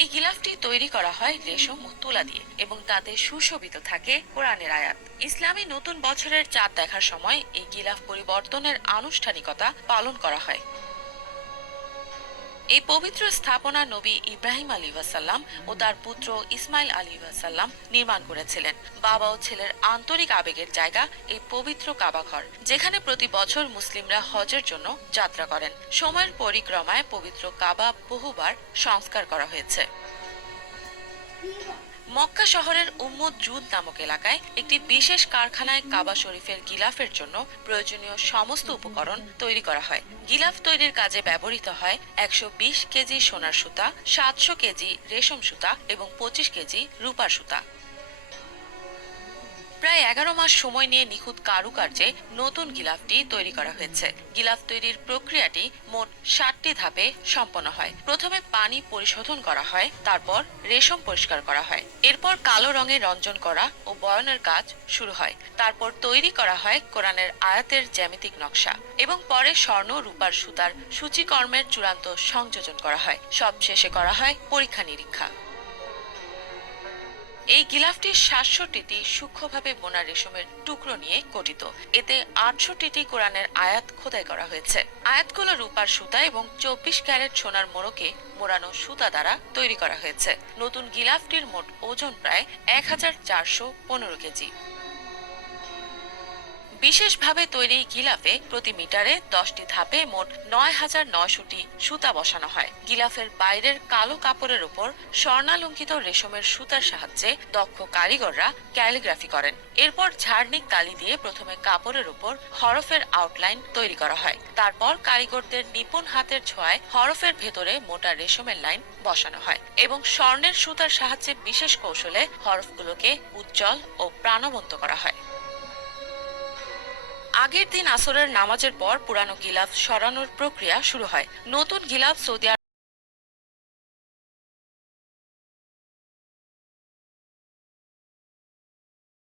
এই গিলাফটি তৈরি করা হয় রেশম ও তুলা দিয়ে এবং তাতে সুশোভিত থাকে কোরআনের আয়াত। ইসলামী নতুন বছরের চাঁদ দেখার সময় এই গিলাফ পরিবর্তনের আনুষ্ঠানিকতা পালন করা হয়। এই পবিত্র স্থাপনা নবী ইব্রাহিম আলাইহিসসালাম ও তার পুত্র ইসমাইল আলাইহিসসালাম নির্মাণ করেছিলেন। বাবা ও ছেলের আন্তরিক আবেগের জায়গা এই পবিত্র কাবাঘর, যেখানে প্রতি বছর মুসলিমরা হজের জন্য যাত্রা করেন। সময়ের পরিক্রমায় পবিত্র কাবা বহুবার সংস্কার করা হয়েছে। মক্কা শহরের উম্মুদ জুদ নামক এলাকায় একটি বিশেষ কারখানায় কাবা শরীফের গিলাফের জন্য প্রয়োজনীয় সমস্ত উপকরণ তৈরি করা হয়। গিলাফ তৈরির কাজে ব্যবহৃত হয় 120 কেজি সোনার সুতা, 700 কেজি রেশম সুতা এবং 25 কেজি রূপার সুতা। প্রায় 11 মাস সময় নিয়ে নিখুঁত কারুকার্যে নতুন গিলাফটি তৈরি করা হয়েছে। গিলাফ তৈরির প্রক্রিয়াটি মোট 60টি ধাপে সম্পন্ন হয়। প্রথমে পানি পরিশোধন করা হয়, তারপর রেশম পরিষ্কার করা হয়, এরপর কালো রঙে রঞ্জন করা ও বয়নের কাজ শুরু হয়। তারপর তৈরি করা হয় কোরআনের আয়াতের জ্যামিতিক নকশা এবং পরে স্বর্ণ রূপার সুতার সূচিকর্মের চূড়ান্ত সংযোজন করা হয়। সবশেষে করা হয় পরীক্ষা নিরীক্ষা। এই গিলাফটি ৬৭টি সূক্ষ্মভাবে বোনা রেশমের টুকরো নিয়ে গঠিত। এতে ৬৮টি কোরআনের আয়াত খোদাই করা হয়েছে। আয়াতগুলো রূপার সুতা এবং ২৪ ক্যারেট সোনার মোড়কে মোড়ানো সুতা দ্বারা তৈরি করা হয়েছে। নতুন গিলাফটির মোট ওজন প্রায় ১,৪১৫ কেজি। বিশেষভাবে তৈরি গিলাফে প্রতি মিটারে 10টি ধাপে মোট ৯,৯০০টি সুতা বসানো হয়। গিলাফের বাইরের কালো কাপড়ের উপর স্বর্ণালঙ্কিত রেশমের সুতার সাহায্যে দক্ষ কারিগররা ক্যালিগ্রাফি করেন। এরপর ঝাড়নিক কালি দিয়ে প্রথমে কাপড়ের উপর হরফের আউটলাইন তৈরি করা হয়। তারপর কারিগরদের নিপুণ হাতের ছোঁয়ায় হরফের ভেতরে মোটা রেশমের লাইন বসানো হয় এবং স্বর্ণের সুতার সাহায্যে বিশেষ কৌশলে হরফগুলোকে উজ্জ্বল ও প্রাণবন্ত করা হয়। আগের দিন আসরের নামাজের পর পুরানো গিলাফ সরানোর প্রক্রিয়া শুরু হয়। নতুন গিলাফ সৌদি